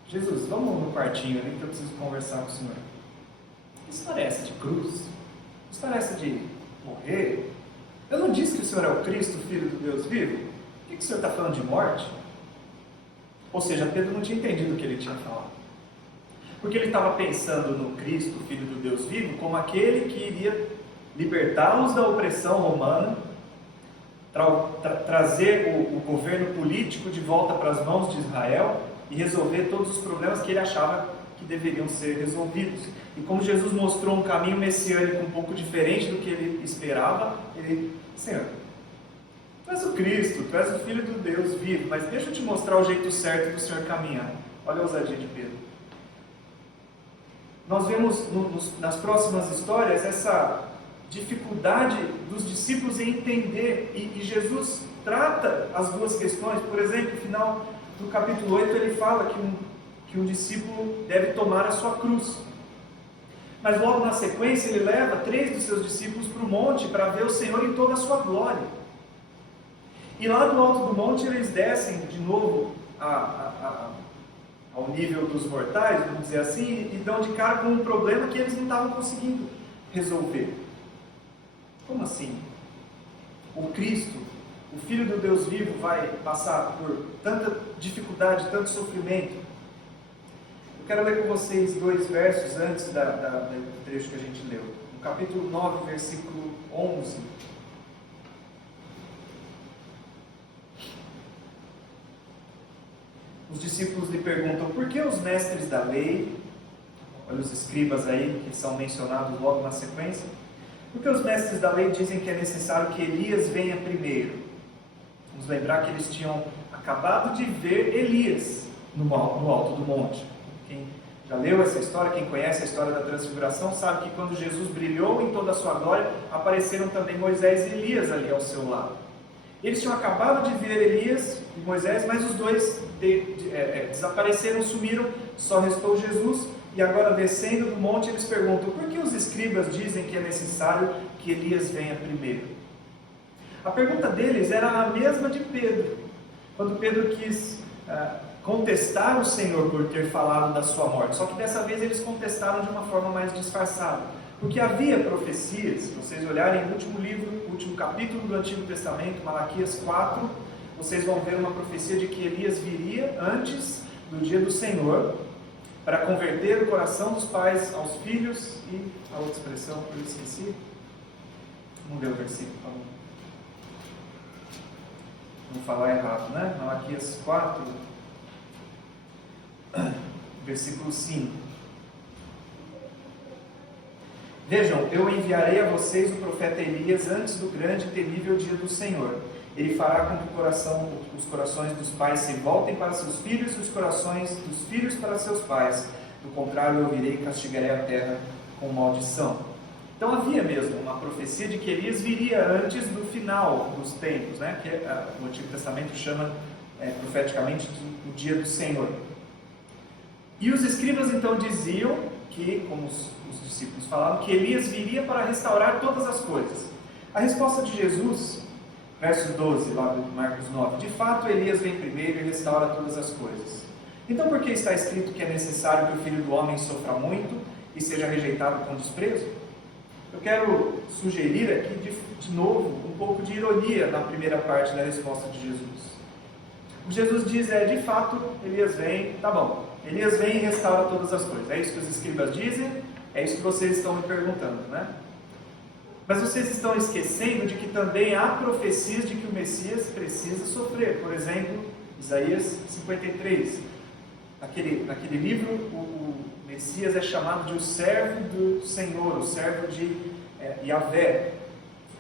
Jesus, vamos no quartinho ali que eu preciso conversar com o Senhor. Que história é essa de cruz? Que história é essa de morrer? Eu não disse que o Senhor é o Cristo, Filho do Deus vivo? Por que o Senhor está falando de morte? Ou seja, Pedro não tinha entendido o que ele tinha falado. Porque ele estava pensando no Cristo, Filho do Deus vivo, como aquele que iria libertá-los da opressão romana, trazer o governo político de volta para as mãos de Israel e resolver todos os problemas que ele achava que deveriam ser resolvidos. E como Jesus mostrou um caminho messiânico um pouco diferente do que ele esperava, ele: Senhor, tu és o Cristo, tu és o Filho do Deus vivo, mas deixa eu te mostrar o jeito certo do Senhor caminhar. Olha a ousadia de Pedro. Nós vemos nas próximas histórias essa dificuldade dos discípulos em entender, e Jesus trata as duas questões. Por exemplo, no final do capítulo 8 ele fala que um discípulo deve tomar a sua cruz, mas logo na sequência ele leva 3 dos seus discípulos para o monte para ver o Senhor em toda a sua glória, e lá do alto do monte eles descem de novo ao nível dos mortais, vamos dizer assim, e dão de cara com um problema que eles não estavam conseguindo resolver. Como assim? O Cristo, o Filho do Deus vivo, vai passar por tanta dificuldade, tanto sofrimento? Eu quero ler com vocês 2 versos antes do trecho que a gente leu. No capítulo 9, versículo 11. Os discípulos lhe perguntam: por que os mestres da lei, olha os escribas aí que são mencionados logo na sequência, por que os mestres da lei dizem que é necessário que Elias venha primeiro? Vamos lembrar que eles tinham acabado de ver Elias no alto do monte. Quem já leu essa história, quem conhece a história da transfiguração, sabe que quando Jesus brilhou em toda a sua glória, apareceram também Moisés e Elias ali ao seu lado. Eles tinham acabado de ver Elias e Moisés, mas os dois desapareceram, sumiram, só restou Jesus. E agora, descendo do monte, eles perguntam: por que os escribas dizem que é necessário que Elias venha primeiro? A pergunta deles era a mesma de Pedro, quando Pedro quis contestar o Senhor por ter falado da sua morte. Só que dessa vez eles contestaram de uma forma mais disfarçada, porque havia profecias. Se vocês olharem no último capítulo do Antigo Testamento, Malaquias 4, vocês vão ver uma profecia de que Elias viria antes do dia do Senhor, para converter o coração dos pais aos filhos. E a outra expressão que eu esqueci, não deu o versículo, vamos falar errado, né? Malaquias 4, versículo 5. Vejam, eu enviarei a vocês o profeta Elias antes do grande e temível dia do Senhor. Ele fará com que os corações dos pais se voltem para seus filhos e os corações dos filhos para seus pais. Do contrário, eu virei e castigarei a terra com maldição. Então havia mesmo uma profecia de que Elias viria antes do final dos tempos, né? Que o Antigo Testamento chama profeticamente do dia do Senhor. E os escribas então diziam que, como os discípulos falavam, que Elias viria para restaurar todas as coisas. A resposta de Jesus, verso 12, lá do Marcos 9: de fato Elias vem primeiro e restaura todas as coisas. Então por que está escrito que é necessário que o Filho do Homem sofra muito e seja rejeitado com desprezo? Eu quero sugerir aqui de novo um pouco de ironia na primeira parte da resposta de Jesus. O que Jesus diz de fato, Elias vem, tá bom, Elias vem e restaura todas as coisas. É isso que os escribas dizem, é isso que vocês estão me perguntando, né? Mas vocês estão esquecendo de que também há profecias de que o Messias precisa sofrer. Por exemplo, Isaías 53. Naquele livro, o Messias é chamado de o servo do Senhor, o servo de Yahvé.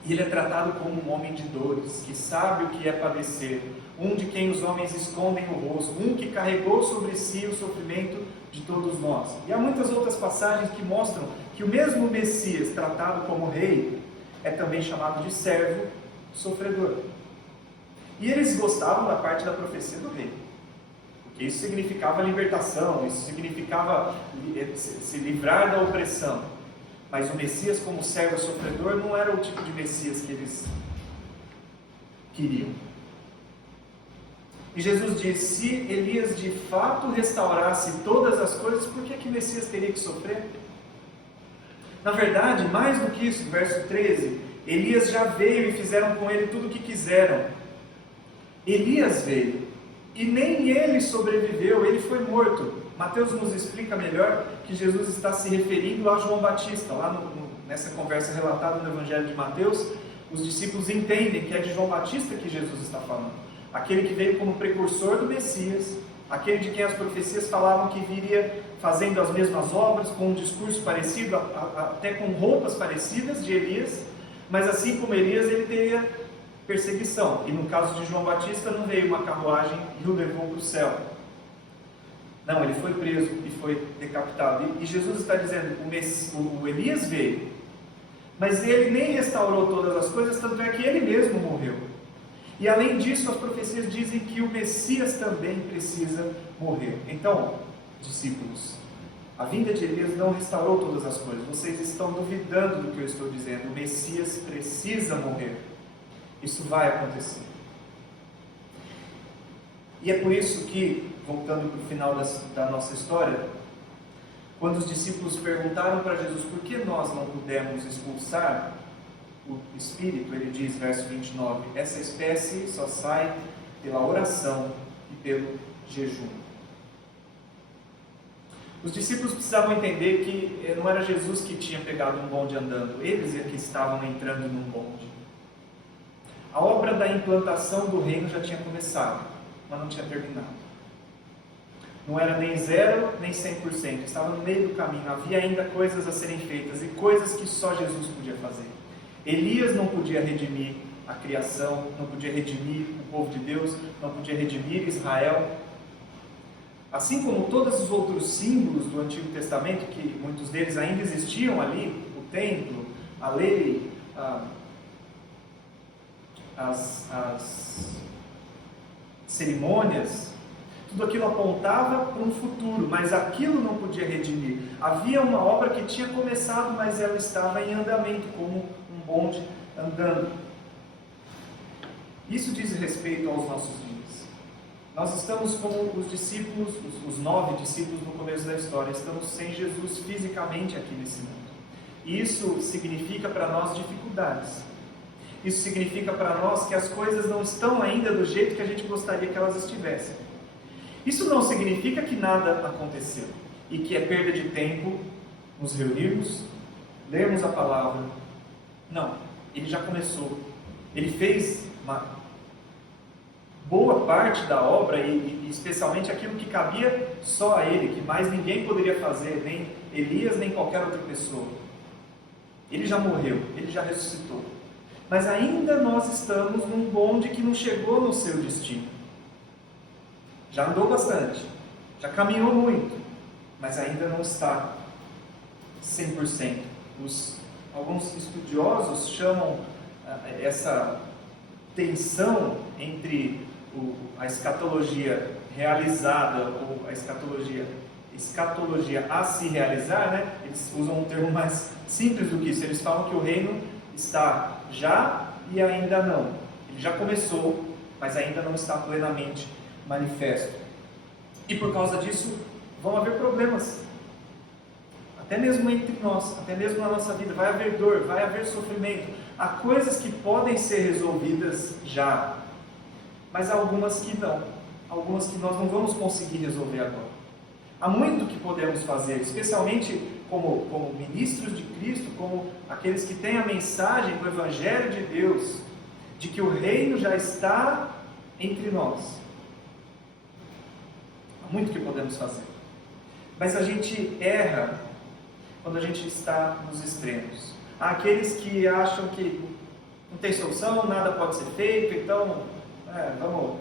E ele é tratado como um homem de dores, que sabe o que é padecer, um de quem os homens escondem o rosto, um que carregou sobre si o sofrimento de todos nós. E há muitas outras passagens que mostram que o mesmo Messias, tratado como rei, é também chamado de servo sofredor. E eles gostavam da parte da profecia do rei, porque isso significava libertação, isso significava se livrar da opressão. Mas o Messias como servo sofredor não era o tipo de Messias que eles queriam. E Jesus diz: se Elias de fato restaurasse todas as coisas, por que Messias teria que sofrer? Na verdade, mais do que isso, verso 13, Elias já veio e fizeram com ele tudo o que quiseram. Elias veio e nem ele sobreviveu, ele foi morto. Mateus nos explica melhor que Jesus está se referindo a João Batista. Lá nessa conversa relatada no Evangelho de Mateus, os discípulos entendem que é de João Batista que Jesus está falando. Aquele que veio como precursor do Messias, aquele de quem as profecias falavam que viria fazendo as mesmas obras, com um discurso parecido, até com roupas parecidas de Elias, mas assim como Elias, ele teria perseguição. E no caso de João Batista, não veio uma carruagem e o levou para o céu. Não, ele foi preso e foi decapitado. E Jesus está dizendo, o Elias veio, mas ele nem restaurou todas as coisas, tanto é que ele mesmo morreu. E além disso, as profecias dizem que o Messias também precisa morrer. Então, discípulos, a vinda de Elias não restaurou todas as coisas. Vocês estão duvidando do que eu estou dizendo. O Messias precisa morrer. Isso vai acontecer. E é por isso que, voltando para o final da nossa história, quando os discípulos perguntaram para Jesus por que nós não pudemos expulsar o espírito, ele diz, verso 29, essa espécie só sai pela oração e pelo jejum. Os discípulos precisavam entender que não era Jesus que tinha pegado um bonde andando, eles é que estavam entrando num bonde. A obra da implantação do reino já tinha começado, mas não tinha terminado. Não era nem 0, nem 100%, estava no meio do caminho, havia ainda coisas a serem feitas, e coisas que só Jesus podia fazer. Elias não podia redimir a criação, não podia redimir o povo de Deus, não podia redimir Israel. Assim como todos os outros símbolos do Antigo Testamento, que muitos deles ainda existiam ali, o templo, a lei, as cerimônias, tudo aquilo apontava para um futuro, mas aquilo não podia redimir. Havia uma obra que tinha começado, mas ela estava em andamento, como um bonde andando. Isso diz respeito aos nossos dias. Nós estamos como os discípulos, os 9 discípulos no começo da história, estamos sem Jesus fisicamente aqui nesse mundo. E isso significa para nós dificuldades. Isso significa para nós que as coisas não estão ainda do jeito que a gente gostaria que elas estivessem. Isso não significa que nada aconteceu e que é perda de tempo nos reunirmos, lermos a palavra. Não, ele já começou. Ele fez uma boa parte da obra e especialmente aquilo que cabia só a ele, que mais ninguém poderia fazer, nem Elias, nem qualquer outra pessoa. Ele já morreu, ele já ressuscitou. Mas ainda nós estamos num bonde que não chegou no seu destino. Já andou bastante, já caminhou muito, mas ainda não está 100%. Alguns estudiosos chamam essa tensão entre a escatologia realizada ou a escatologia a se realizar, né? Eles usam um termo mais simples do que isso. Eles falam que o reino está já e ainda não. Ele já começou, mas ainda não está plenamente manifesto. E por causa disso vão haver problemas, até mesmo entre nós, até mesmo na nossa vida. Vai haver dor, vai haver sofrimento. Há coisas que podem ser resolvidas já, mas há algumas que não, algumas que nós não vamos conseguir resolver agora. Há muito que podemos fazer, especialmente como ministros de Cristo, como aqueles que têm a mensagem do Evangelho de Deus, de que o reino já está entre nós. Muito que podemos fazer, mas a gente erra quando a gente está nos extremos. Há aqueles que acham que não tem solução, nada pode ser feito, então vamos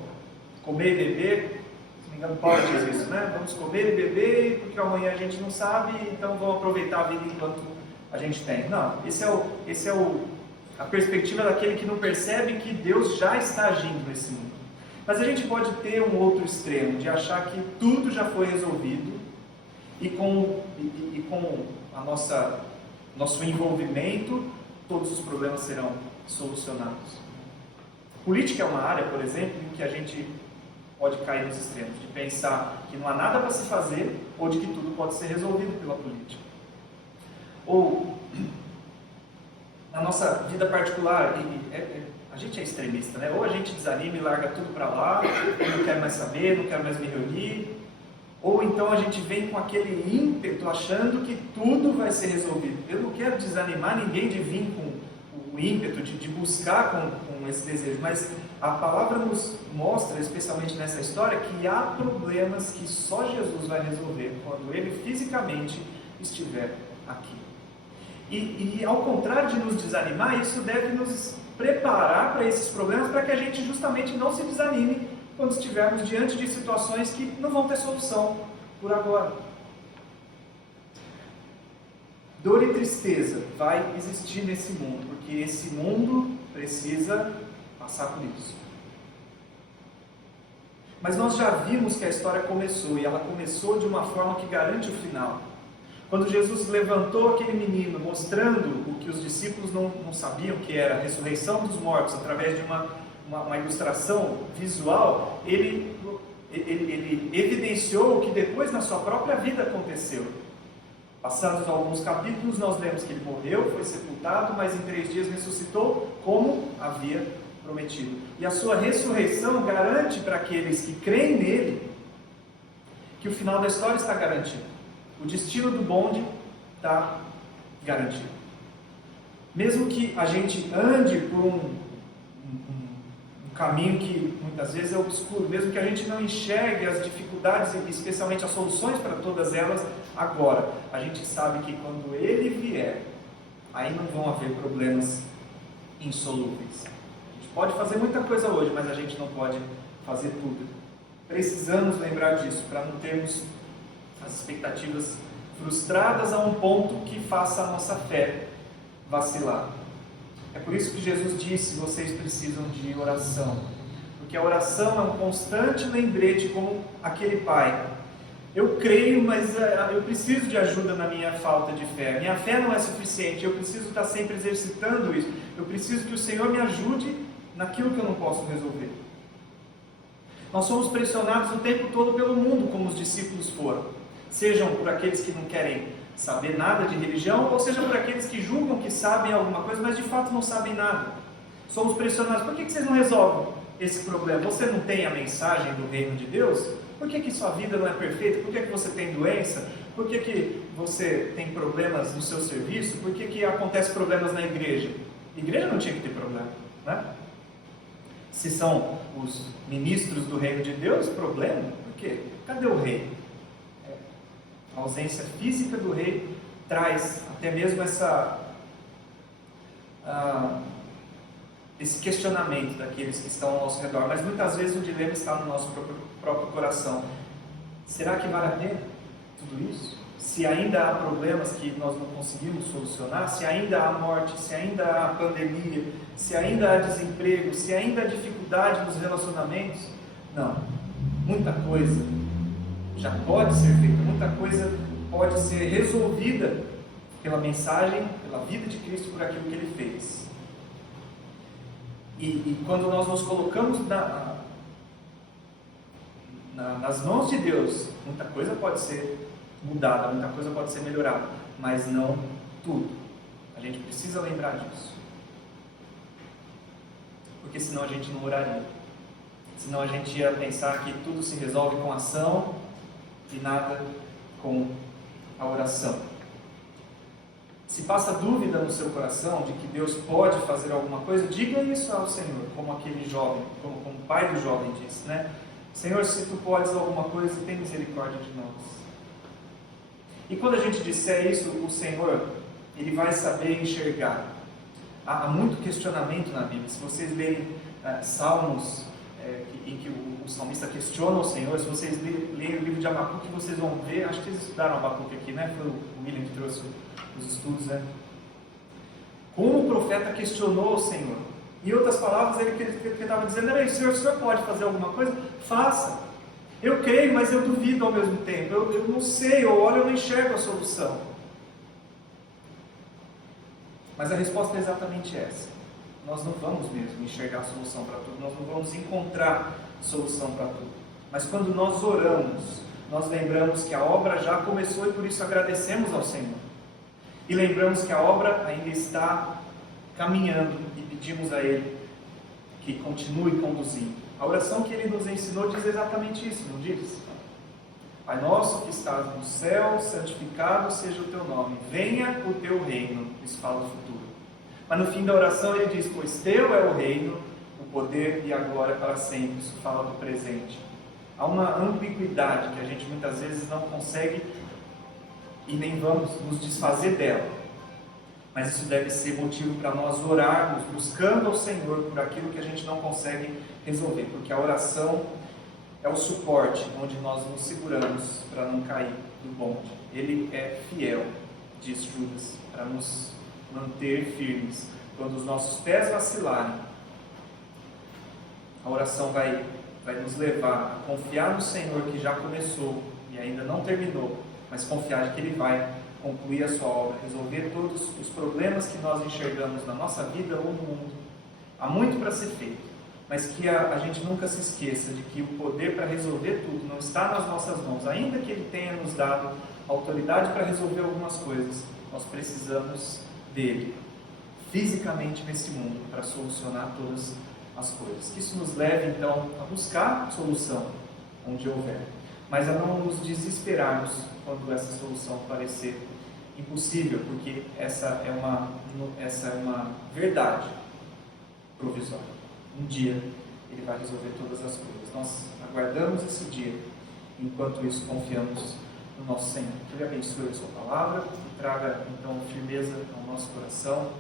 comer e beber. Se não me engano, Paulo diz isso, né? Vamos comer e beber, porque amanhã a gente não sabe, então vamos aproveitar a vida enquanto a gente tem. Não, esse é a perspectiva daquele que não percebe que Deus já está agindo nesse mundo. Mas a gente pode ter um outro extremo, de achar que tudo já foi resolvido e com a nosso envolvimento, todos os problemas serão solucionados. Política é uma área, por exemplo, em que a gente pode cair nos extremos, de pensar que não há nada para se fazer ou de que tudo pode ser resolvido pela política. Ou na nossa vida particular, a gente é extremista, né? Ou a gente desanima e larga tudo para lá, não quer mais saber, não quer mais me reunir, ou então a gente vem com aquele ímpeto achando que tudo vai ser resolvido. Eu não quero desanimar ninguém de vir com o ímpeto de buscar com esse desejo, mas a palavra nos mostra, especialmente nessa história, que há problemas que só Jesus vai resolver quando Ele fisicamente estiver aqui. E ao contrário de nos desanimar, isso deve nos preparar para esses problemas, para que a gente justamente não se desanime quando estivermos diante de situações que não vão ter solução por agora. Dor e tristeza vai existir nesse mundo, porque esse mundo precisa passar por isso. Mas nós já vimos que a história começou, e ela começou de uma forma que garante o final. Quando Jesus levantou aquele menino, mostrando o que os discípulos não sabiam, que era a ressurreição dos mortos, através de uma ilustração visual, ele evidenciou o que depois na sua própria vida aconteceu. Passados alguns capítulos, nós lemos que ele morreu, foi sepultado, mas em 3 dias ressuscitou, como havia prometido. E a sua ressurreição garante para aqueles que creem nele, que o final da história está garantido. O destino do bonde está garantido. Mesmo que a gente ande por um caminho que muitas vezes é obscuro, mesmo que a gente não enxergue as dificuldades e especialmente as soluções para todas elas agora, a gente sabe que quando Ele vier, aí não vão haver problemas insolúveis. A gente pode fazer muita coisa hoje, mas a gente não pode fazer tudo. Precisamos lembrar disso, para não termos as expectativas frustradas a um ponto que faça a nossa fé vacilar. É por isso que Jesus disse: vocês precisam de oração, porque a oração é um constante lembrete, como aquele pai: eu creio, mas eu preciso de ajuda na minha falta de fé, minha fé não é suficiente, eu preciso estar sempre exercitando isso, eu preciso que o Senhor me ajude naquilo que eu não posso resolver. Nós somos pressionados o tempo todo pelo mundo, como os discípulos foram, sejam por aqueles que não querem saber nada de religião, ou seja por aqueles que julgam que sabem alguma coisa, mas de fato não sabem nada. Somos pressionados: por que vocês não resolvem esse problema? Você não tem a mensagem do reino de Deus? Por que sua vida não é perfeita? Por que você tem doença? Por que você tem problemas no seu serviço? Por que acontecem problemas na igreja? A igreja não tinha que ter problema, né? Se são os ministros do reino de Deus, problema? Por quê? Cadê o rei? A ausência física do rei traz até mesmo esse questionamento daqueles que estão ao nosso redor. Mas muitas vezes o dilema está no nosso próprio coração. Será que vale a pena tudo isso? Se ainda há problemas que nós não conseguimos solucionar, se ainda há morte, se ainda há pandemia, se ainda há desemprego, se ainda há dificuldade nos relacionamentos? Não. Muita coisa já pode ser feita, muita coisa pode ser resolvida pela mensagem, pela vida de Cristo, por aquilo que Ele fez. E quando nós nos colocamos nas mãos de Deus, muita coisa pode ser mudada, muita coisa pode ser melhorada, mas não tudo. A gente precisa lembrar disso, porque senão a gente não oraria, senão a gente ia pensar que tudo se resolve com ação e nada com a oração. Se passa dúvida no seu coração de que Deus pode fazer alguma coisa, diga isso ao Senhor, como aquele jovem, como o pai do jovem disse, né? Senhor, se tu podes alguma coisa, tem misericórdia de nós. E quando a gente disser isso, o Senhor, Ele vai saber enxergar. Há muito questionamento na Bíblia. Se vocês lerem Salmos, em que o o salmista questiona o Senhor. Se vocês lerem o livro de Abacuque, vocês vão ver, acho que vocês estudaram Abacuque aqui, né? Foi o William que trouxe os estudos, né? Como o profeta questionou o Senhor. Em outras palavras, ele estava dizendo: o senhor pode fazer alguma coisa? Faça. Eu creio, mas eu duvido ao mesmo tempo. Eu não sei, eu olho e não enxergo a solução. Mas a resposta é exatamente essa. Nós não vamos mesmo enxergar a solução para tudo. Nós não vamos encontrar solução para tudo. Mas quando nós oramos, nós lembramos que a obra já começou e por isso agradecemos ao Senhor. E lembramos que a obra ainda está caminhando e pedimos a Ele que continue conduzindo. A oração que Ele nos ensinou diz exatamente isso, não diz? Pai nosso que estás no céu, santificado seja o teu nome. Venha o teu reino. Isso fala o futuro. Mas no fim da oração Ele diz: pois teu é o reino, o poder e a glória para sempre. Isso fala do presente. Há uma ambiguidade que a gente muitas vezes não consegue e nem vamos nos desfazer dela. Mas isso deve ser motivo para nós orarmos, buscando ao Senhor por aquilo que a gente não consegue resolver. Porque a oração é o suporte onde nós nos seguramos para não cair do bonde. Ele é fiel, diz Judas, para nos manter firmes. Quando os nossos pés vacilarem, a oração vai nos levar a confiar no Senhor que já começou e ainda não terminou, mas confiar de que Ele vai concluir a sua obra, resolver todos os problemas que nós enxergamos na nossa vida ou no mundo. Há muito para ser feito, mas que a gente nunca se esqueça de que o poder para resolver tudo não está nas nossas mãos. Ainda que Ele tenha nos dado autoridade para resolver algumas coisas, nós precisamos dEle, fisicamente nesse mundo, para solucionar todas as coisas. Que isso nos leve, então, a buscar solução onde houver, mas a não nos desesperarmos quando essa solução parecer impossível, porque essa é uma verdade provisória. Um dia Ele vai resolver todas as coisas. Nós aguardamos esse dia, enquanto isso confiamos no nosso Senhor. Que Ele abençoe a sua palavra e traga então firmeza ao nosso coração,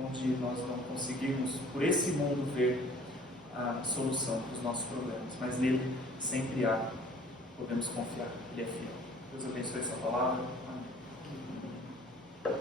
onde nós não conseguirmos por esse mundo ver a solução para os nossos problemas, mas nele sempre há, podemos confiar, Ele é fiel. Deus abençoe a sua palavra.